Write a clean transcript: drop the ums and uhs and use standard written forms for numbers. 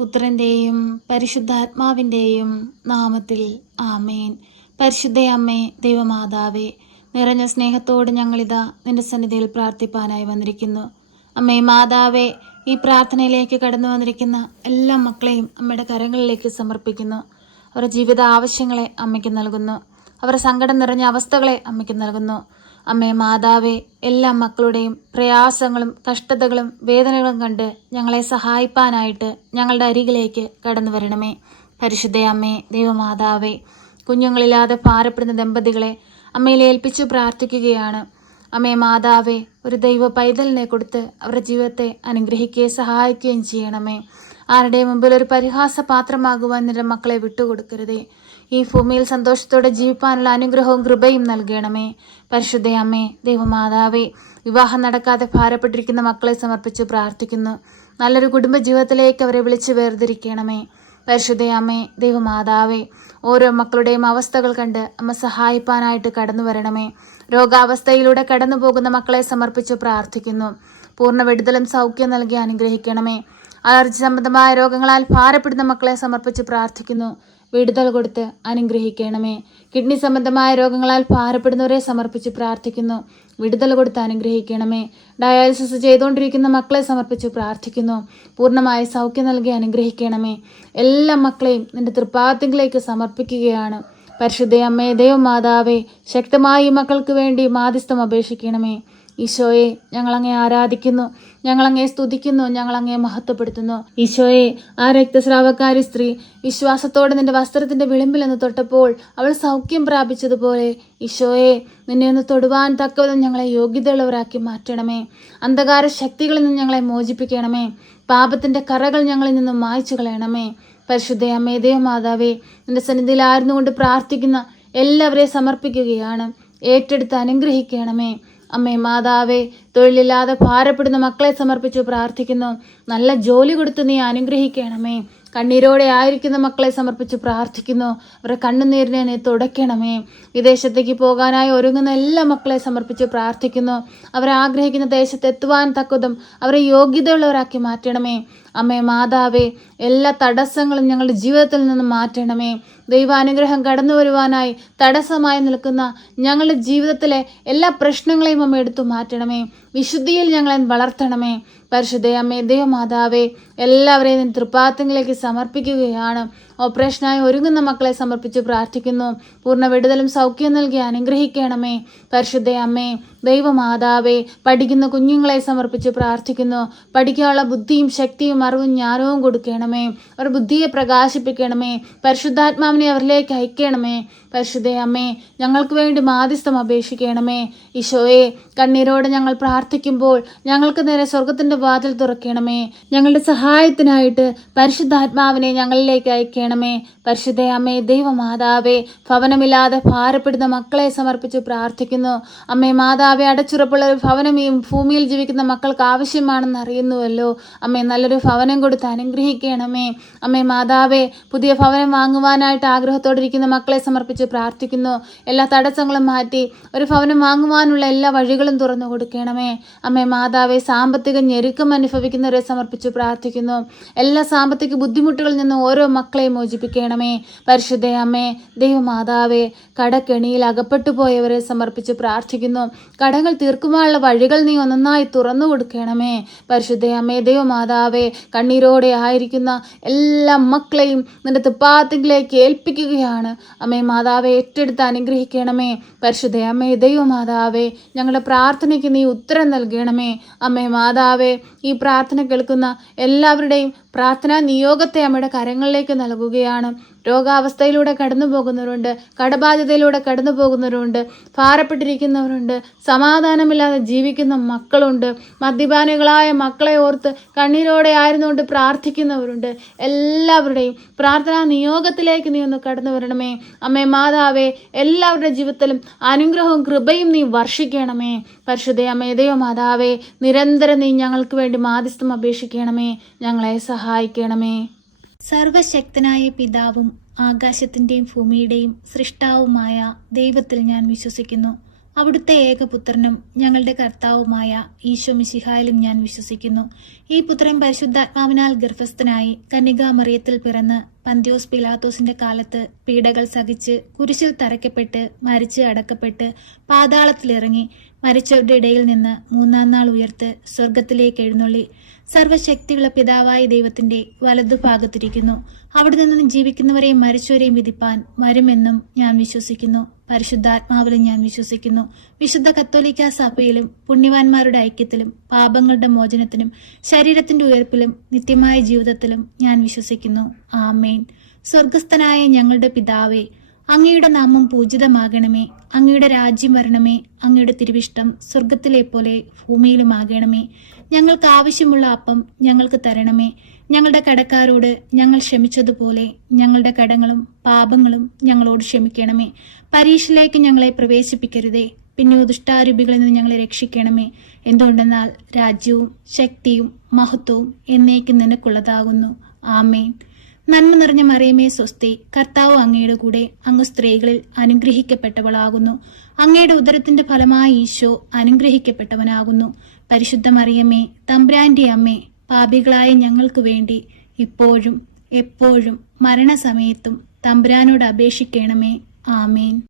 പുത്രൻ്റെയും പരിശുദ്ധാത്മാവിൻ്റെയും നാമത്തിൽ ആമേൻ. പരിശുദ്ധ അമ്മേ, ദൈവമാതാവേ, നിറഞ്ഞ സ്നേഹത്തോട് ഞങ്ങളിതാ നിന്റെ സന്നിധിയിൽ പ്രാർത്ഥിപ്പാനായി വന്നിരിക്കുന്നു. അമ്മേ മാതാവേ, ഈ പ്രാർത്ഥനയിലേക്ക് കടന്നു വന്നിരിക്കുന്ന എല്ലാ മക്കളെയും അമ്മയുടെ കരങ്ങളിലേക്ക് സമർപ്പിക്കുന്നു. അവരുടെ ജീവിത ആവശ്യങ്ങളെ അമ്മയ്ക്ക് നൽകുന്നു. അവരുടെ സങ്കടം നിറഞ്ഞ അവസ്ഥകളെ അമ്മയ്ക്ക് നൽകുന്നു. അമ്മേ മാതാവേ, എല്ലാ മക്കളുടെയും പ്രയാസങ്ങളും കഷ്ടതകളും വേദനകളും കണ്ട് ഞങ്ങളെ സഹായിപ്പാനായിട്ട് ഞങ്ങളുടെ അരികിലേക്ക് കടന്നു വരണമേ. പരിശുദ്ധ അമ്മേ, ദൈവമാതാവേ, കുഞ്ഞുങ്ങളില്ലാതെ ഭാരപ്പെടുന്ന ദമ്പതികളെ അമ്മയിൽ ഏൽപ്പിച്ചു പ്രാർത്ഥിക്കുകയാണ്. അമ്മേ മാതാവേ, ഒരു ദൈവ പൈതലിനെ കൊടുത്ത് അവരുടെ ജീവിതത്തെ അനുഗ്രഹിക്കുകയും സഹായിക്കുകയും ചെയ്യണമേ. ആരുടെ മുമ്പിൽ ഒരു പരിഹാസ പാത്രമാകുവാൻ നിന്റെ മക്കളെ വിട്ടുകൊടുക്കരുതേ. ഈ ഭൂമിയിൽ സന്തോഷത്തോടെ ജീവിപ്പാനുള്ള അനുഗ്രഹവും കൃപയും നൽകണമേ. പരിശുദ്ധ അമ്മേ, ദൈവമാതാവേ, വിവാഹം നടക്കാതെ ഭാരപ്പെട്ടിരിക്കുന്ന മക്കളെ സമർപ്പിച്ച് പ്രാർത്ഥിക്കുന്നു. നല്ലൊരു കുടുംബ ജീവിതത്തിലേക്ക് അവരെ വിളിച്ചു വേർതിരിക്കണമേ. പരിശുദ്ധ അമ്മേ, ദൈവമാതാവേ, ഓരോ മക്കളുടെയും അവസ്ഥകൾ കണ്ട് അമ്മ സഹായിപ്പാനായിട്ട് കടന്നു വരണമേ. രോഗാവസ്ഥയിലൂടെ കടന്നു പോകുന്ന മക്കളെ സമർപ്പിച്ച് പ്രാർത്ഥിക്കുന്നു. പൂർണ്ണ വിടുതലും സൗഖ്യം നൽകി അനുഗ്രഹിക്കണമേ. അലർജി സംബന്ധമായ രോഗങ്ങളാൽ ഭാരപ്പെടുന്ന മക്കളെ സമർപ്പിച്ച് പ്രാർത്ഥിക്കുന്നു. വിടുതൽ കൊടുത്ത് അനുഗ്രഹിക്കണമേ. കിഡ്നി സംബന്ധമായ രോഗങ്ങളാൽ ഭാരപ്പെടുന്നവരെ സമർപ്പിച്ച് പ്രാർത്ഥിക്കുന്നു. വിടുതൽ കൊടുത്ത് അനുഗ്രഹിക്കണമേ. ഡയാലിസിസ് ചെയ്തുകൊണ്ടിരിക്കുന്ന മക്കളെ സമർപ്പിച്ച് പ്രാർത്ഥിക്കുന്നു. പൂർണ്ണമായി സൗഖ്യം നൽകി അനുഗ്രഹിക്കണമേ. എല്ലാ മക്കളെയും നിന്റെ തൃപ്പാദത്തിലേക്ക് സമർപ്പിക്കുകയാണ്. പരിശുദ്ധ അമ്മേ, ദൈവമാതാവേ, ശക്തമായി ഈ മക്കൾക്ക് വേണ്ടി മാധ്യസ്ഥം അപേക്ഷിക്കണമേ. ഈശോയെ, ഞങ്ങളങ്ങേ ആരാധിക്കുന്നു, ഞങ്ങളങ്ങേ സ്തുതിക്കുന്നു, ഞങ്ങളങ്ങേ മഹത്വപ്പെടുത്തുന്നു. ഈശോയെ, ആ രക്തസ്രാവക്കാരി സ്ത്രീ വിശ്വാസത്തോടെ നിന്റെ വസ്ത്രത്തിന്റെ വിളിമ്പിൽ തൊട്ടപ്പോൾ അവൾ സൗഖ്യം പ്രാപിച്ചതുപോലെ ഈശോയെ, നിന്നെ ഒന്ന് തൊടുവാൻ തക്കവിധം ഞങ്ങളെ യോഗ്യതയുള്ളവരാക്കി മാറ്റണമേ. അന്ധകാര ശക്തികളിൽ നിന്ന് ഞങ്ങളെ മോചിപ്പിക്കണമേ. പാപത്തിന്റെ കറകൾ ഞങ്ങളിൽ നിന്നും മായ്ച്ചു കളയണമേ. പരിശുദ്ധ അമ്മേ, ദൈവമാതാവേ, നിന്റെ സന്നിധിയിൽ ആയിരുന്നുകൊണ്ട് പ്രാർത്ഥിക്കുന്ന എല്ലാവരെയും സമർപ്പിക്കുകയാണ്. ഏറ്റെടുത്ത് അനുഗ്രഹിക്കണമേ. അമ്മേ മാതാവേ, തൊഴിലില്ലാതെ ഭാരപ്പെടുന്ന മക്കളെ സമർപ്പിച്ചു പ്രാർത്ഥിക്കുന്നു. നല്ല ജോലി കൊടുത്ത് നീ അനുഗ്രഹിക്കണമേ. കണ്ണീരോടെ ആയിരിക്കുന്ന മക്കളെ സമർപ്പിച്ച് പ്രാർത്ഥിക്കുന്നു. അവരുടെ കണ്ണുനീരിനെ നീ തുടയ്ക്കണമേ. വിദേശത്തേക്ക് പോകാനായി ഒരുങ്ങുന്ന എല്ലാ മക്കളെ സമർപ്പിച്ച് പ്രാർത്ഥിക്കുന്നു. അവരെ ആഗ്രഹിക്കുന്ന ദേശത്തെത്തുവാൻ തക്കതും അവരെ യോഗ്യതയുള്ളവരാക്കി മാറ്റണമേ. അമ്മേ മാതാവേ, എല്ലാ തടസ്സങ്ങളും ഞങ്ങളുടെ ജീവിതത്തിൽ നിന്ന് മാറ്റണമേ. ദൈവാനുഗ്രഹം കടന്നു വരുവാനായി തടസ്സമായി നിൽക്കുന്ന ഞങ്ങളുടെ ജീവിതത്തിലെ എല്ലാ പ്രശ്നങ്ങളെയും അമ്മ എടുത്തു മാറ്റണമേ. വിശുദ്ധിയിൽ ഞങ്ങളെ വളർത്തണമേ. പരിശുദ്ധ അമ്മേ, ദൈവമാതാവേ, എല്ലാവരെയും തൃപ്പാദത്തിലേക്ക് സമർപ്പിക്കുകയാണ്. ഓപ്പറേഷനായി ഒരുങ്ങുന്ന മക്കളെ സമർപ്പിച്ച് പ്രാർത്ഥിക്കുന്നു. പൂർണ്ണ വിടുതലും സൗഖ്യം നൽകി അനുഗ്രഹിക്കണമേ. പരിശുദ്ധ അമ്മേ, ദൈവമാതാവേ, പഠിക്കുന്ന കുഞ്ഞുങ്ങളെ സമർപ്പിച്ച് പ്രാർത്ഥിക്കുന്നു. പഠിക്കാനുള്ള ബുദ്ധിയും ശക്തിയും അറിവും ജ്ഞാനവും കൊടുക്കണമേ. അവർ ബുദ്ധിയെ പ്രകാശിപ്പിക്കണമേ. പരിശുദ്ധാത്മാവിനെ അവരിലേക്ക് അയക്കണമേ. പരിശുദ്ധ അമ്മേ, ഞങ്ങൾക്ക് വേണ്ടി മാധ്യസ്ഥം അപേക്ഷിക്കണമേ. ഈശോയെ, കണ്ണീരോടെ ഞങ്ങൾ പ്രാർത്ഥിക്കുമ്പോൾ ഞങ്ങൾക്ക് നേരെ സ്വർഗത്തിന്റെ വാതിൽ തുറക്കണമേ. ഞങ്ങളുടെ സഹായത്തിനായിട്ട് പരിശുദ്ധാത്മാവിനെ ഞങ്ങളിലേക്ക് അയക്കണമേ. പരിശുദ്ധ അമ്മേ, ദൈവമാതാവേ, ഭവനമില്ലാതെ ഭാരപ്പെടുന്ന മക്കളെ സമർപ്പിച്ച് പ്രാർത്ഥിക്കുന്നു. അമ്മേ മാതാവേ, അടച്ചുറപ്പുള്ള ഒരു ഭവനം ഈ ഭൂമിയിൽ ജീവിക്കുന്ന മക്കൾക്ക് ആവശ്യമാണെന്ന് അറിയുന്നുവല്ലോ. അമ്മേ, നല്ലൊരു ഭവനം കൊടുത്ത് അനുഗ്രഹിക്കണമേ. അമ്മേ മാതാവേ, പുതിയ ഭവനം വാങ്ങുവാനായിട്ട് ആഗ്രഹത്തോടിരിക്കുന്ന മക്കളെ സമർപ്പിച്ച് പ്രാർത്ഥിക്കുന്നു. എല്ലാ തടസ്സങ്ങളും മാറ്റി ഒരു ഭവനം വാങ്ങുവാനുള്ള എല്ലാ വഴികളും തുറന്നു കൊടുക്കണമേ. അമ്മേ മാതാവേ, സാമ്പത്തിക ഞെരുക്കം അനുഭവിക്കുന്നവരെ സമർപ്പിച്ച് പ്രാർത്ഥിക്കുന്നു. എല്ലാ സാമ്പത്തിക ബുദ്ധിമുട്ടുകളിൽ നിന്ന് ഓരോ മക്കളെയും മോചിപ്പിക്കണമേ. പരിശുദ്ധ അമ്മേ, ദൈവമാതാവേ, കടക്കെണിയിൽ അകപ്പെട്ടു പോയവരെ സമർപ്പിച്ച് പ്രാർത്ഥിക്കുന്നു. കടങ്ങൾ തീർക്കുവാനുള്ള വഴികൾ നീ ഒന്നായി തുറന്നു കൊടുക്കണമേ. പരിശുദ്ധ അമ്മേ, ദൈവമാതാവേ, കണ്ണീരോടെ ആയിരിക്കുന്ന എല്ലാ മക്കളെയും നിന്റെ തൃപ്പാദത്തിലേക്ക് ഏൽപ്പിക്കുകയാണ്. അമ്മേ മാതാവേ, ഏറ്റെടുത്ത് അനുഗ്രഹിക്കണമേ. പരിശുദ്ധ അമ്മേ, ദൈവമാതാവേ, ഞങ്ങളുടെ പ്രാർത്ഥനയ്ക്ക് നീ ഉത്തരം നൽകണമേ. അമ്മേ മാതാവേ, ഈ പ്രാർത്ഥന കേൾക്കുന്ന എല്ലാവരുടെയും പ്രാർത്ഥനാ നിയോഗത്തെ അമ്മയുടെ കരങ്ങളിലേക്ക് നൽകുകയാണ്. രോഗാവസ്ഥയിലൂടെ കടന്നു പോകുന്നവരുണ്ട്, കടബാധ്യതയിലൂടെ കടന്നു പോകുന്നവരുണ്ട്, ഭാരപ്പെട്ടിരിക്കുന്നവരുണ്ട്, സമാധാനമില്ലാതെ ജീവിക്കുന്ന മക്കളുണ്ട്, മദ്യപാനികളായ മക്കളെ ഓർത്ത് കണ്ണീരോടെ ആയിരുന്നുകൊണ്ട് പ്രാർത്ഥിക്കുന്നവരുണ്ട്. എല്ലാവരുടെയും പ്രാർത്ഥനാ നിയോഗത്തിലേക്ക് നീ ഒന്ന് കടന്നു വരണമേ. അമ്മേ മാതാവേ, എല്ലാവരുടെ ജീവിതത്തിലും അനുഗ്രഹവും കൃപയും നീ വർഷിക്കണമേ. പരിശുദ്ധ അമ്മേ, ദൈവമാതാവേ, നിരന്തരം നീ ഞങ്ങൾക്ക് വേണ്ടി മാധ്യസ്ഥം അപേക്ഷിക്കണമേ. ഞങ്ങളെ സഹായിക്കണമേ. സർവശക്തനായ പിതാവും ആകാശത്തിൻ്റെയും ഭൂമിയുടെയും സൃഷ്ടാവുമായ ദൈവത്തിൽ ഞാൻ വിശ്വസിക്കുന്നു. അവിടുത്തെ ഏകപുത്രനും ഞങ്ങളുടെ കർത്താവുമായ ഈശോ മിശിഹായിലും ഞാൻ വിശ്വസിക്കുന്നു. ഈ പുത്രൻ പരിശുദ്ധാത്മാവിനാൽ ഗർഭസ്ഥനായി കന്യകാമറിയത്തിൽ പിറന്ന് പന്ത്യോസ് പിലാത്തോസിന്റെ കാലത്ത് പീഡകൾ സഹിച്ച് കുരിശിൽ തറയ്ക്കപ്പെട്ട് മരിച്ച് അടക്കപ്പെട്ട് പാതാളത്തിലിറങ്ങി മരിച്ചവരുടെ ഇടയിൽ നിന്ന് മൂന്നാം നാൾ ഉയർത്ത് സ്വർഗത്തിലേക്ക് എഴുന്നള്ളി സർവശക്തിയുള്ള പിതാവായ ദൈവത്തിന്റെ വലതുഭാഗത്തിരിക്കുന്നു. അവിടെ നിന്ന് ജീവിക്കുന്നവരെയും മരിച്ചവരെയും വിധിപ്പാൻ വരുമെന്നും ഞാൻ വിശ്വസിക്കുന്നു. പരിശുദ്ധാത്മാവിലും ഞാൻ വിശ്വസിക്കുന്നു. വിശുദ്ധ കത്തോലിക്കാ സഭയിലും പുണ്യവാന്മാരുടെ ഐക്യത്തിലും പാപങ്ങളുടെ മോചനത്തിനും ശരീരത്തിന്റെ ഉയർപ്പിലും നിത്യമായ ജീവിതത്തിലും ഞാൻ വിശ്വസിക്കുന്നു. ആമേൻ. സ്വർഗസ്ഥനായ ഞങ്ങളുടെ പിതാവേ, അങ്ങയുടെ നാമം പൂജിതമാകണമേ. അങ്ങയുടെ രാജ്യം വരണമേ. അങ്ങയുടെ തിരുവിഷ്ടം സ്വർഗത്തിലെ പോലെ ഭൂമിയിലുമാകണമേ. ഞങ്ങൾക്ക് ആവശ്യമുള്ള അപ്പം ഞങ്ങൾക്ക് തരണമേ. ഞങ്ങളുടെ കടക്കാരോട് ഞങ്ങൾ ക്ഷമിച്ചതുപോലെ ഞങ്ങളുടെ കടങ്ങളും പാപങ്ങളും ഞങ്ങളോട് ക്ഷമിക്കണമേ. പരീക്ഷയിലേക്ക് ഞങ്ങളെ പ്രവേശിപ്പിക്കരുതേ, പിന്നെ ദുഷ്ടാരൂപികളിൽ നിന്ന് ഞങ്ങളെ രക്ഷിക്കണമേ. എന്തുകൊണ്ടെന്നാൽ രാജ്യവും ശക്തിയും മഹത്വവും എന്നേക്കും നിനക്കുള്ളതാകുന്നു. ആമേൻ. നന്മ നിറഞ്ഞ മറിയമേ സ്വസ്തി, കർത്താവ് അങ്ങയുടെ കൂടെ, അങ്ങ് സ്ത്രീകളിൽ അനുഗ്രഹിക്കപ്പെട്ടവളാകുന്നു. അങ്ങയുടെ ഉദരത്തിന്റെ ഫലമായ ഈശോ അനുഗ്രഹിക്കപ്പെട്ടവനാകുന്നു. പരിശുദ്ധ മറിയമേ, തമ്പുരാന്റെ അമ്മേ, പാപികളായ ഞങ്ങൾക്ക് വേണ്ടി ഇപ്പോഴും എപ്പോഴും മരണസമയത്തും തമ്പുരാനോട് അപേക്ഷിക്കണമേ. ആമേൻ.